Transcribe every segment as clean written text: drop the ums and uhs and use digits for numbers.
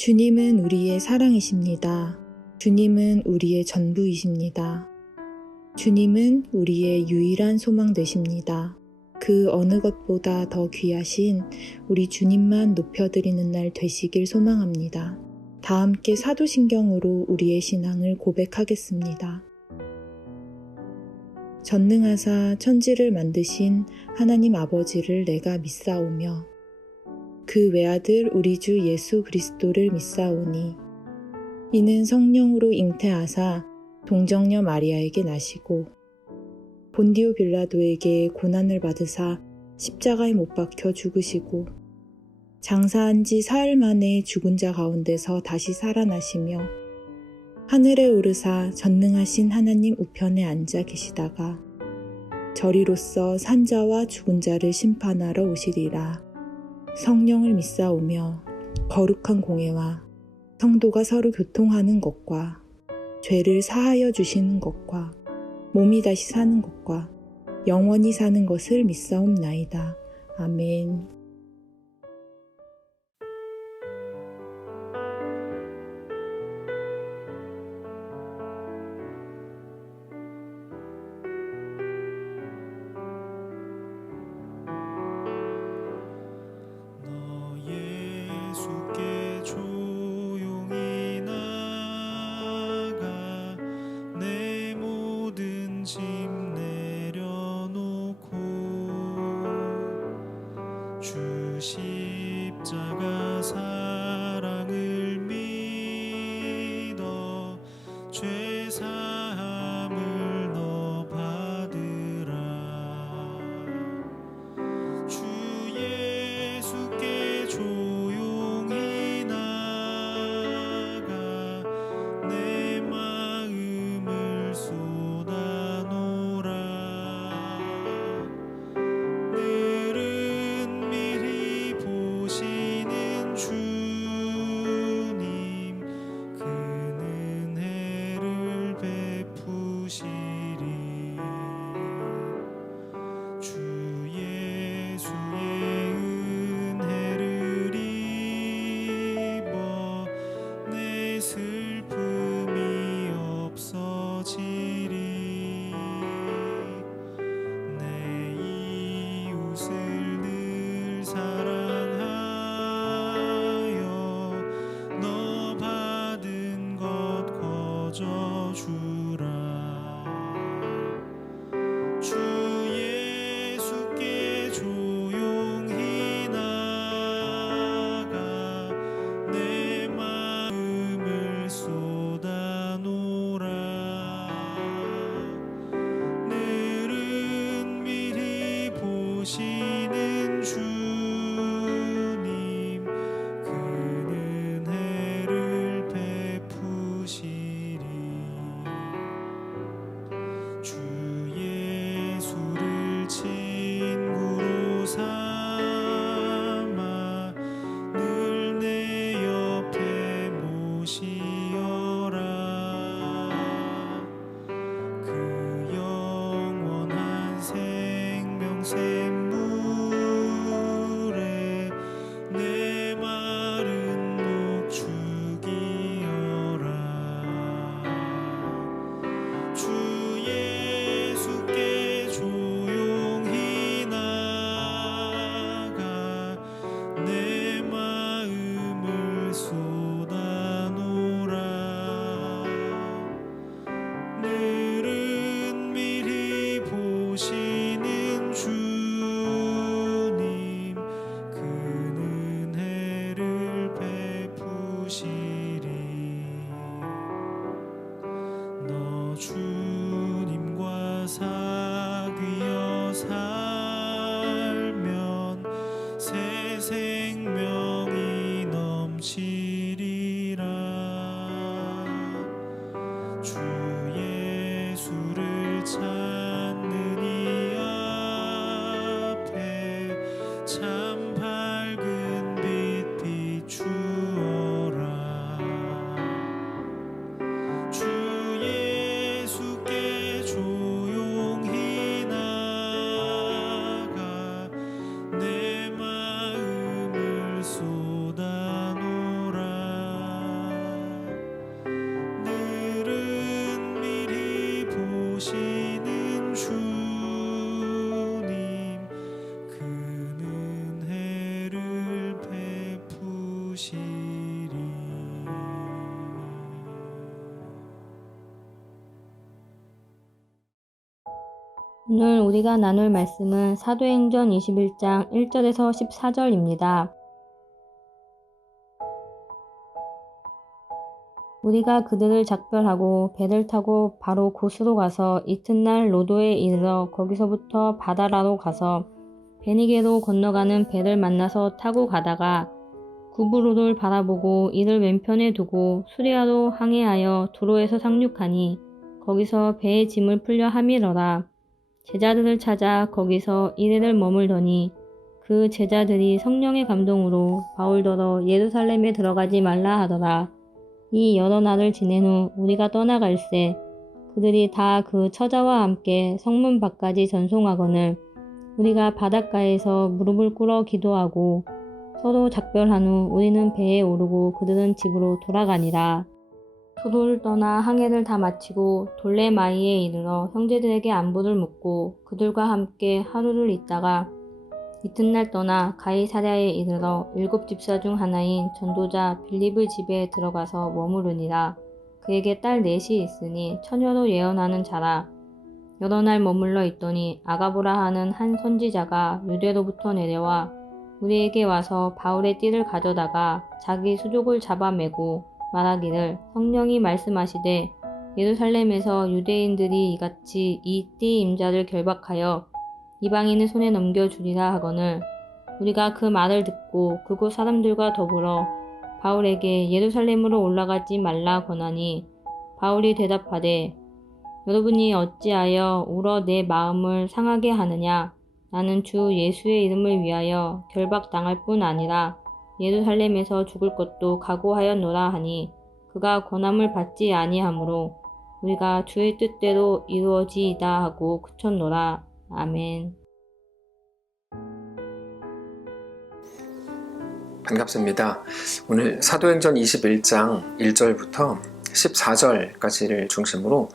주님은 우리의 사랑이십니다. 주님은 우리의 전부이십니다. 주님은 우리의 유일한 소망 되십니다. 그 어느 것보다 더 귀하신 우리 주님만 높여드리는 날 되시길 소망합니다. 다 함께 사도신경으로 우리의 신앙을 고백하겠습니다. 전능하사 천지를 만드신 하나님 아버지를 내가 믿사오며 그 외아들 우리 주 예수 그리스도를 믿사오니 이는 성령으로 잉태하사 동정녀 마리아에게 나시고 본디오 빌라도에게 고난을 받으사 십자가에 못 박혀 죽으시고 장사한 지 사흘 만에 죽은 자 가운데서 다시 살아나시며 하늘에 오르사 전능하신 하나님 우편에 앉아 계시다가 저리로서 산자와 죽은 자를 심판하러 오시리라. 성령을 믿사오며 거룩한 공회와 성도가 서로 교통하는 것과 죄를 사하여 주시는 것과 몸이 다시 사는 것과 영원히 사는 것을 믿사옵나이다. 아멘. 예수께 조용히 나가 내 모든 짐 내려놓고 주 십자가 사랑을 믿어 죄 사함을 너 받으라. 주 예수께 조용히 나가 내 마음을 쏟아놓으라. 늘은 미리 보시는 주님 큰 은혜를 베푸시리. 주 예수의 은혜를 입어 내 슬픔이 없어지리. 내 이웃을 늘 사랑하여 너 받은 것 거저 주라. 주 예수께 조용히 나가 내 마음을 쏟아놓으라. 늘은 미리 보시는 주님 큰 은혜를 베푸시리. 오늘 우리가 나눌 말씀은 사도행전 21장 1절에서 14절입니다. 우리가 그들을 작별하고 배를 타고 바로 곳으로 가서 이튿날 로도에 이르러 거기서부터 바다라로 가서 베니게로 건너가는 배를 만나서 타고 가다가 구브로를 바라보고 이를 왼편에 두고 수리아로 항해하여 두로에서 상륙하니 거기서 배의 짐을 풀려 함이러라. 제자들을 찾아 거기서 이레를 머물더니 그 제자들이 성령의 감동으로 바울더러 예루살렘에 들어가지 말라 하더라. 이 여러 날을 지낸 후 우리가 떠나갈새 그들이 다 그 처자와 함께 성문 밖까지 전송하거늘 우리가 바닷가에서 무릎을 꿇어 기도하고 서로 작별한 후 우리는 배에 오르고 그들은 집으로 돌아가니라. 두로를 떠나 항해를 다 마치고 돌레마이에 이르러 형제들에게 안부를 묻고 그들과 함께 하루를 있다가 이튿날 떠나 가이사랴에 이르러 7 집사 중 하나인 전도자 빌립의 집에 들어가서 머무르니라. 그에게 딸 넷이 있으니 처녀로 예언하는 자라. 여러 날 머물러 있더니 아가보라 하는 한 선지자가 유대로부터 내려와 우리에게 와서 바울의 띠를 가져다가 자기 수족을 잡아매고 말하기를 성령이 말씀하시되 예루살렘에서 유대인들이 이같이 이 띠 임자를 결박하여 이방인의 손에 넘겨주리라 하거늘 우리가 그 말을 듣고 그곳 사람들과 더불어 바울에게 예루살렘으로 올라가지 말라 권하니 바울이 대답하되 여러분이 어찌하여 울어 내 마음을 상하게 하느냐. 나는 주 예수의 이름을 위하여 결박당할 뿐 아니라 예루살렘에서 죽을 것도 각오하였노라 하니 그가 권함을 받지 아니하므로 우리가 주의 뜻대로 이루어지이다 하고 그쳤노라. 아멘. 반갑습니다. 오늘 사도행전 21장 1절부터 14절까지를 중심으로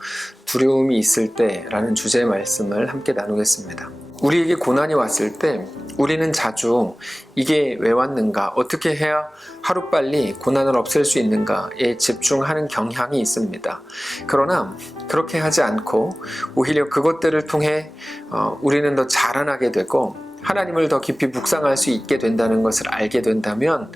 두려움이 있을 때라는 주제의 말씀을 함께 나누겠습니다. 우리에게 고난이 왔을 때 우리는 자주 이게 왜 왔는가, 어떻게 해야 하루빨리 고난을 없앨 수 있는가에 집중하는 경향이 있습니다. 그러나 그렇게 하지 않고 오히려 그것들을 통해 우리는 더 자라나게 되고 하나님을 더 깊이 묵상할 수 있게 된다는 것을 알게 된다면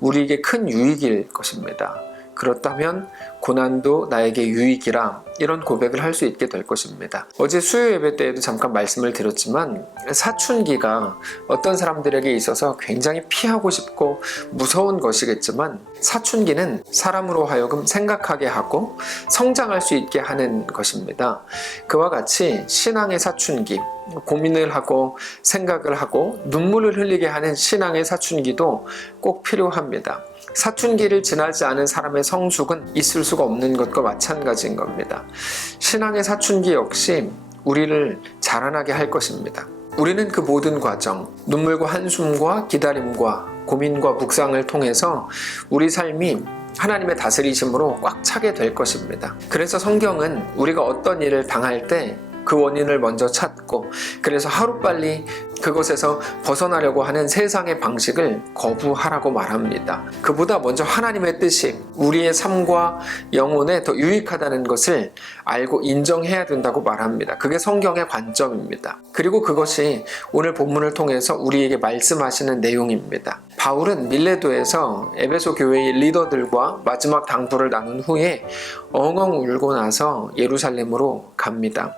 우리에게 큰 유익일 것입니다. 그렇다면 고난도 나에게 유익이라 이런 고백을 할 수 있게 될 것입니다. 어제 수요 예배 때에도 잠깐 말씀을 드렸지만 사춘기가 어떤 사람들에게 있어서 굉장히 피하고 싶고 무서운 것이겠지만 사춘기는 사람으로 하여금 생각하게 하고 성장할 수 있게 하는 것입니다. 그와 같이 신앙의 사춘기, 고민을 하고 생각을 하고 눈물을 흘리게 하는 신앙의 사춘기도 꼭 필요합니다. 사춘기를 지나지 않은 사람의 성숙은 있을 수가 없는 것과 마찬가지인 겁니다. 신앙의 사춘기 역시 우리를 자라나게 할 것입니다. 우리는 그 모든 과정, 눈물과 한숨과 기다림과 고민과 묵상을 통해서 우리 삶이 하나님의 다스리심으로 꽉 차게 될 것입니다. 그래서 성경은 우리가 어떤 일을 당할 때 그 원인을 먼저 찾고 그래서 하루빨리 그것에서 벗어나려고 하는 세상의 방식을 거부하라고 말합니다. 그보다 먼저 하나님의 뜻이 우리의 삶과 영혼에 더 유익하다는 것을 알고 인정해야 된다고 말합니다. 그게 성경의 관점입니다. 그리고 그것이 오늘 본문을 통해서 우리에게 말씀하시는 내용입니다. 바울은 밀레도에서 에베소 교회의 리더들과 마지막 당부를 나눈 후에 엉엉 울고 나서 예루살렘으로 갑니다.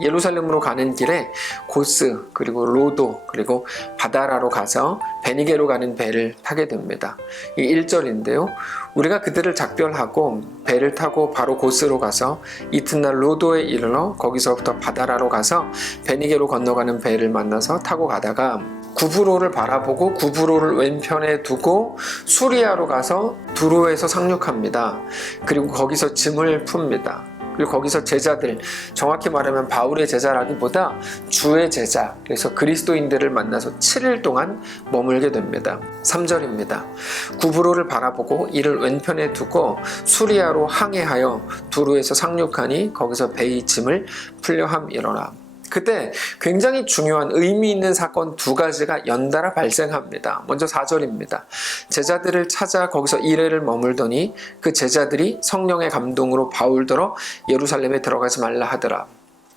예루살렘으로 가는 길에 고스 그리고 로도 그리고 바다라로 가서 베니게로 가는 배를 타게 됩니다. 이 1절인데요. 우리가 그들을 작별하고 배를 타고 바로 고스로 가서 이튿날 로도에 이르러 거기서부터 바다라로 가서 베니게로 건너가는 배를 만나서 타고 가다가 구브로를 바라보고 구브로를 왼편에 두고 수리아로 가서 두로에서 상륙합니다. 그리고 거기서 짐을 풉니다. 그리고 거기서 제자들, 정확히 말하면 바울의 제자라기보다 주의 제자, 그래서 그리스도인들을 만나서 7일 동안 머물게 됩니다. 3절입니다. 구브로를 바라보고 이를 왼편에 두고 수리아로 항해하여 두로에서 상륙하니 거기서 배의 짐을 풀려 함이러라. 그때 굉장히 중요한 의미 있는 사건 2가지가 연달아 발생합니다. 먼저 4절입니다. 제자들을 찾아 거기서 이레를 머물더니 그 제자들이 성령의 감동으로 바울더러 예루살렘에 들어가지 말라 하더라.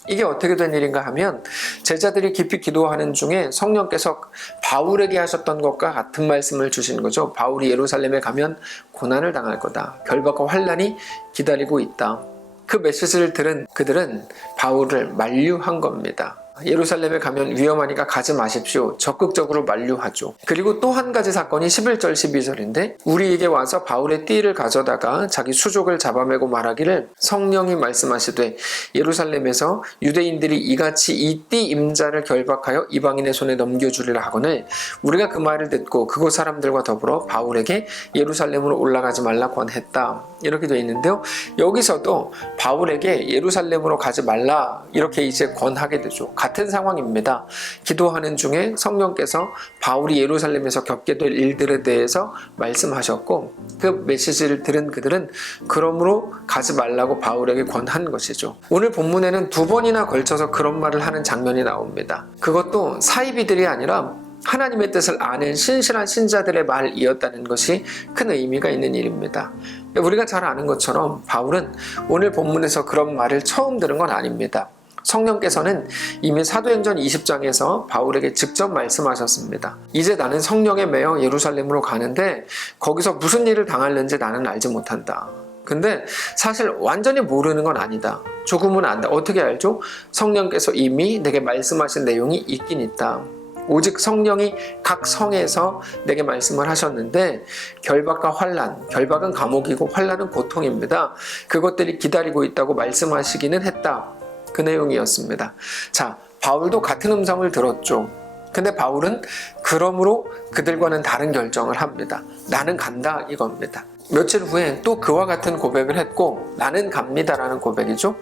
이게 어떻게 된 일인가 하면 제자들이 깊이 기도하는 중에 성령께서 바울에게 하셨던 것과 같은 말씀을 주신 거죠. 바울이 예루살렘에 가면 고난을 당할 거다. 결박과 환난이 기다리고 있다. 그 메시지를 들은 그들은 바울을 만류한 겁니다. 예루살렘에 가면 위험하니까 가지 마십시오. 적극적으로 만류하죠. 그리고 또 한 가지 사건이 11절 12절인데 우리에게 와서 바울의 띠를 가져다가 자기 수족을 잡아매고 말하기를 성령이 말씀하시되 예루살렘에서 유대인들이 이같이 이 띠 임자를 결박하여 이방인의 손에 넘겨주리라 하거늘 우리가 그 말을 듣고 그곳 사람들과 더불어 바울에게 예루살렘으로 올라가지 말라 권했다. 이렇게 되어 있는데요. 여기서도 바울에게 예루살렘으로 가지 말라 이렇게 이제 권하게 되죠. 같은 상황입니다. 기도하는 중에 성령께서 바울이 예루살렘에서 겪게 될 일들에 대해서 말씀하셨고 그 메시지를 들은 그들은 그러므로 가지 말라고 바울에게 권한 것이죠. 오늘 본문에는 2번이나 걸쳐서 그런 말을 하는 장면이 나옵니다. 그것도 사이비들이 아니라 하나님의 뜻을 아는 신실한 신자들의 말이었다는 것이 큰 의미가 있는 일입니다. 우리가 잘 아는 것처럼 바울은 오늘 본문에서 그런 말을 처음 들은 건 아닙니다. 성령께서는 이미 사도행전 20장에서 바울에게 직접 말씀하셨습니다. 이제 나는 성령에 매여 예루살렘으로 가는데 거기서 무슨 일을 당할는지 나는 알지 못한다. 근데 사실 완전히 모르는 건 아니다. 조금은 안다. 어떻게 알죠? 성령께서 이미 내게 말씀하신 내용이 있긴 있다. 오직 성령이 각 성에서 내게 말씀을 하셨는데 결박과 환난, 결박은 감옥이고 환난은 고통입니다. 그것들이 기다리고 있다고 말씀하시기는 했다. 그 내용이었습니다. 자, 바울도 같은 음성을 들었죠. 근데 바울은 그러므로 그들과는 다른 결정을 합니다. 나는 간다 이겁니다. 며칠 후에 또 그와 같은 고백을 했고 나는 갑니다라는 고백이죠.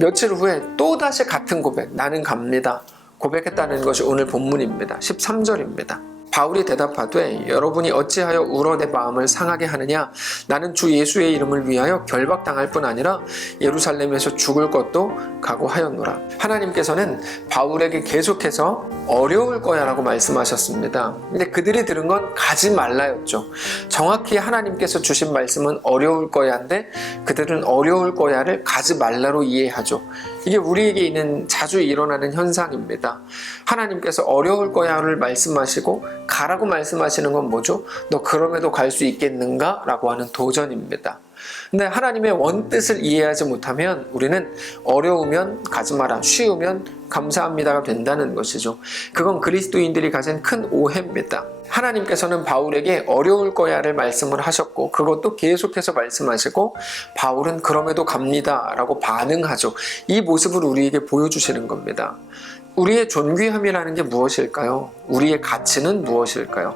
며칠 후에 또 다시 같은 고백, 나는 갑니다. 고백했다는 것이 오늘 본문입니다. 13절입니다. 바울이 대답하되 여러분이 어찌하여 울어 내 마음을 상하게 하느냐 나는 주 예수의 이름을 위하여 결박당할 뿐 아니라 예루살렘에서 죽을 것도 각오하였노라. 하나님께서는 바울에게 계속해서 어려울 거야 라고 말씀하셨습니다. 근데 그들이 들은 건 가지 말라였죠. 정확히 하나님께서 주신 말씀은 어려울 거야인데 그들은 어려울 거야를 가지 말라로 이해하죠. 이게 우리에게 있는 자주 일어나는 현상입니다. 하나님께서 어려울 거야를 말씀하시고 가라고 말씀하시는 건 뭐죠? 너 그럼에도 갈 수 있겠는가? 라고 하는 도전입니다. 근데 하나님의 원뜻을 이해하지 못하면 우리는 어려우면 가지 마라, 쉬우면 감사합니다가 된다는 것이죠. 그건 그리스도인들이 가진 큰 오해입니다. 하나님께서는 바울에게 어려울 거야를 말씀을 하셨고 그것도 계속해서 말씀하시고 바울은 그럼에도 갑니다 라고 반응하죠. 이 모습을 우리에게 보여주시는 겁니다. 우리의 존귀함이라는 게 무엇일까요? 우리의 가치는 무엇일까요?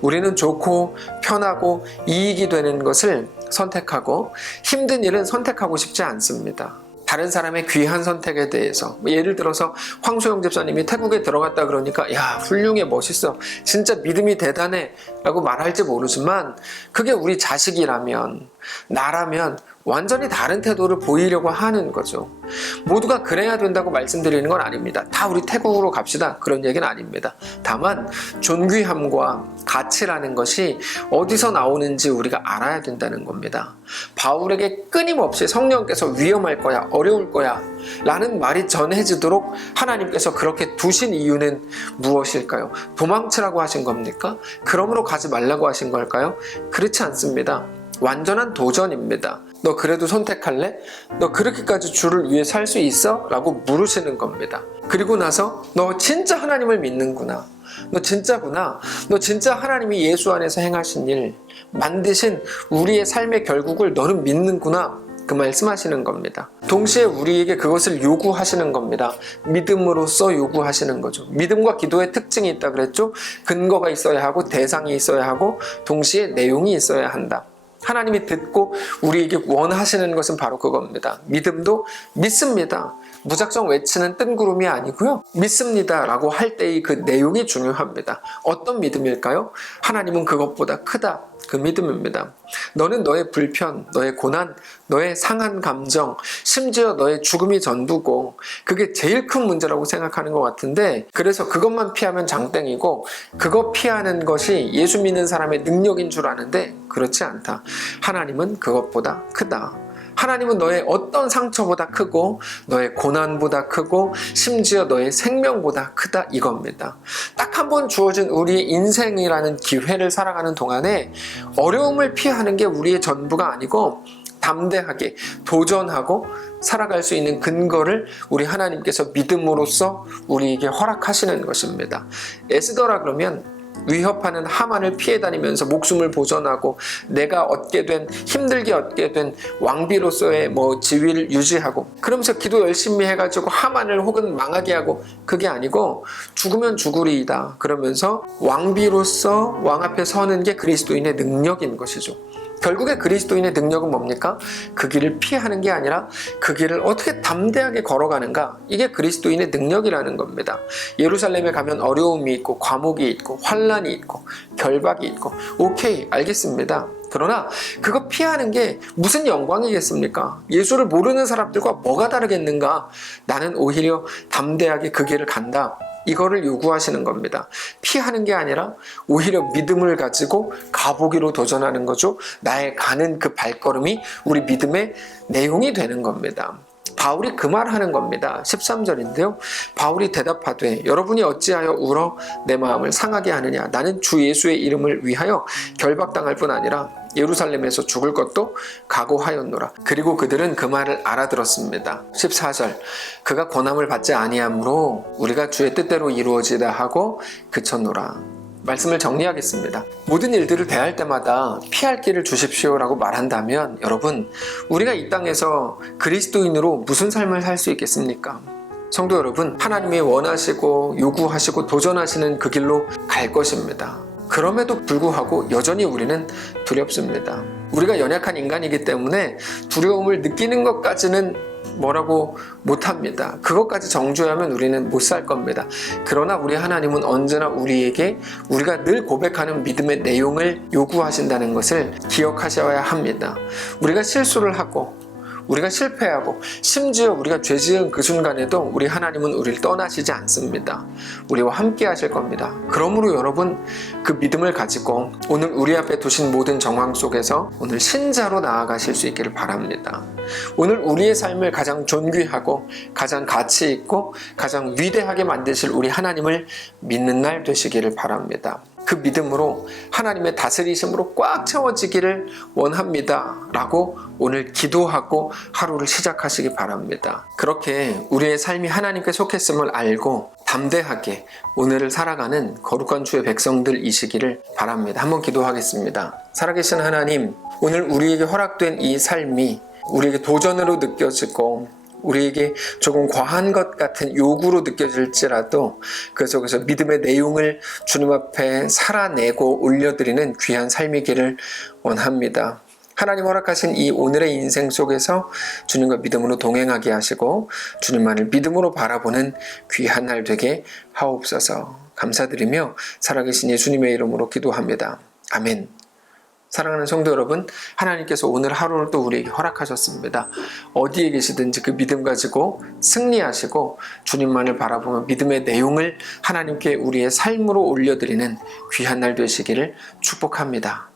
우리는 좋고 편하고 이익이 되는 것을 선택하고 힘든 일은 선택하고 싶지 않습니다. 다른 사람의 귀한 선택에 대해서 예를 들어서 황소영 집사님이 태국에 들어갔다 그러니까 야 훌륭해 멋있어 진짜 믿음이 대단해 라고 말할지 모르지만 그게 우리 자식이라면 나라면 완전히 다른 태도를 보이려고 하는 거죠. 모두가 그래야 된다고 말씀드리는 건 아닙니다. 다 우리 태국으로 갑시다 그런 얘기는 아닙니다. 다만 존귀함과 가치라는 것이 어디서 나오는지 우리가 알아야 된다는 겁니다. 바울에게 끊임없이 성령께서 위험할 거야 어려울 거야 라는 말이 전해지도록 하나님께서 그렇게 두신 이유는 무엇일까요? 도망치라고 하신 겁니까? 그러므로 가지 말라고 하신 걸까요? 그렇지 않습니다. 완전한 도전입니다. 너 그래도 선택할래? 너 그렇게까지 주를 위해 살 수 있어? 라고 물으시는 겁니다. 그리고 나서 너 진짜 하나님을 믿는구나. 너 진짜구나. 너 진짜 하나님이 예수 안에서 행하신 일, 만드신 우리의 삶의 결국을 너는 믿는구나. 그 말씀하시는 겁니다. 동시에 우리에게 그것을 요구하시는 겁니다. 믿음으로써 요구하시는 거죠. 믿음과 기도의 특징이 있다 그랬죠? 근거가 있어야 하고 대상이 있어야 하고 동시에 내용이 있어야 한다. 하나님이 듣고 우리에게 원하시는 것은 바로 그겁니다. 믿음도 믿습니다. 무작정 외치는 뜬구름이 아니고요. 믿습니다 라고 할 때의 그 내용이 중요합니다. 어떤 믿음일까요? 하나님은 그것보다 크다. 그 믿음입니다. 너는 너의 불편, 너의 고난, 너의 상한 감정, 심지어 너의 죽음이 전부고 그게 제일 큰 문제라고 생각하는 것 같은데 그래서 그것만 피하면 장땡이고 그거 피하는 것이 예수 믿는 사람의 능력인 줄 아는데 그렇지 않다. 하나님은 그것보다 크다. 하나님은 너의 어떤 상처보다 크고 너의 고난보다 크고 심지어 너의 생명보다 크다 이겁니다. 딱 한 번 주어진 우리 인생이라는 기회를 살아가는 동안에 어려움을 피하는 게 우리의 전부가 아니고 담대하게 도전하고 살아갈 수 있는 근거를 우리 하나님께서 믿음으로써 우리에게 허락하시는 것입니다. 에스더라 그러면 위협하는 하만을 피해 다니면서 목숨을 보존하고 내가 얻게 된 힘들게 얻게 된 왕비로서의 지위를 유지하고 그러면서 기도 열심히 해가지고 하만을 혹은 망하게 하고 그게 아니고 죽으면 죽으리이다 그러면서 왕비로서 왕 앞에 서는 게 그리스도인의 능력인 것이죠. 결국에 그리스도인의 능력은 뭡니까? 그 길을 피하는 게 아니라 그 길을 어떻게 담대하게 걸어가는가? 이게 그리스도인의 능력이라는 겁니다. 예루살렘에 가면 어려움이 있고 과목이 있고 환란이 있고 결박이 있고 오케이 알겠습니다. 그러나 그거 피하는 게 무슨 영광이겠습니까? 예수를 모르는 사람들과 뭐가 다르겠는가? 나는 오히려 담대하게 그 길을 간다. 이거를 요구하시는 겁니다. 피하는 게 아니라 오히려 믿음을 가지고 가보기로 도전하는 거죠. 나의 가는 그 발걸음이 우리 믿음의 내용이 되는 겁니다. 바울이 그 말하는 겁니다. 13절인데요. 바울이 대답하되 여러분이 어찌하여 울어 내 마음을 상하게 하느냐. 나는 주 예수의 이름을 위하여 결박당할 뿐 아니라 예루살렘에서 죽을 것도 각오하였노라. 그리고 그들은 그 말을 알아들었습니다. 14절 그가 권함을 받지 아니하므로 우리가 주의 뜻대로 이루어지다 하고 그쳤노라. 말씀을 정리하겠습니다. 모든 일들을 대할 때마다 피할 길을 주십시오라고 말한다면 여러분 우리가 이 땅에서 그리스도인으로 무슨 삶을 살 수 있겠습니까? 성도 여러분 하나님이 원하시고 요구하시고 도전하시는 그 길로 갈 것입니다. 그럼에도 불구하고 여전히 우리는 두렵습니다. 우리가 연약한 인간이기 때문에 두려움을 느끼는 것까지는 뭐라고 못합니다. 그것까지 정죄하면 우리는 못 살 겁니다. 그러나 우리 하나님은 언제나 우리에게 우리가 늘 고백하는 믿음의 내용을 요구하신다는 것을 기억하셔야 합니다. 우리가 실수를 하고 우리가 실패하고 심지어 우리가 죄 지은 그 순간에도 우리 하나님은 우리를 떠나시지 않습니다. 우리와 함께 하실 겁니다. 그러므로 여러분 그 믿음을 가지고 오늘 우리 앞에 두신 모든 정황 속에서 오늘 신자로 나아가실 수 있기를 바랍니다. 오늘 우리의 삶을 가장 존귀하고 가장 가치 있고 가장 위대하게 만드실 우리 하나님을 믿는 날 되시기를 바랍니다. 그 믿음으로 하나님의 다스리심으로 꽉 채워지기를 원합니다 라고 오늘 기도하고 하루를 시작하시기 바랍니다. 그렇게 우리의 삶이 하나님께 속했음을 알고 담대하게 오늘을 살아가는 거룩한 주의 백성들이시기를 바랍니다. 한번 기도하겠습니다. 살아계신 하나님, 오늘 우리에게 허락된 이 삶이 우리에게 도전으로 느껴지고 우리에게 조금 과한 것 같은 요구로 느껴질지라도 그 속에서 믿음의 내용을 주님 앞에 살아내고 올려드리는 귀한 삶이기를 원합니다. 하나님 허락하신 이 오늘의 인생 속에서 주님과 믿음으로 동행하게 하시고 주님만을 믿음으로 바라보는 귀한 날 되게 하옵소서. 감사드리며 살아계신 예수님의 이름으로 기도합니다. 아멘. 사랑하는 성도 여러분, 하나님께서 오늘 하루를 또 우리에게 허락하셨습니다. 어디에 계시든지 그 믿음 가지고 승리하시고 주님만을 바라보며 믿음의 내용을 하나님께 우리의 삶으로 올려드리는 귀한 날 되시기를 축복합니다.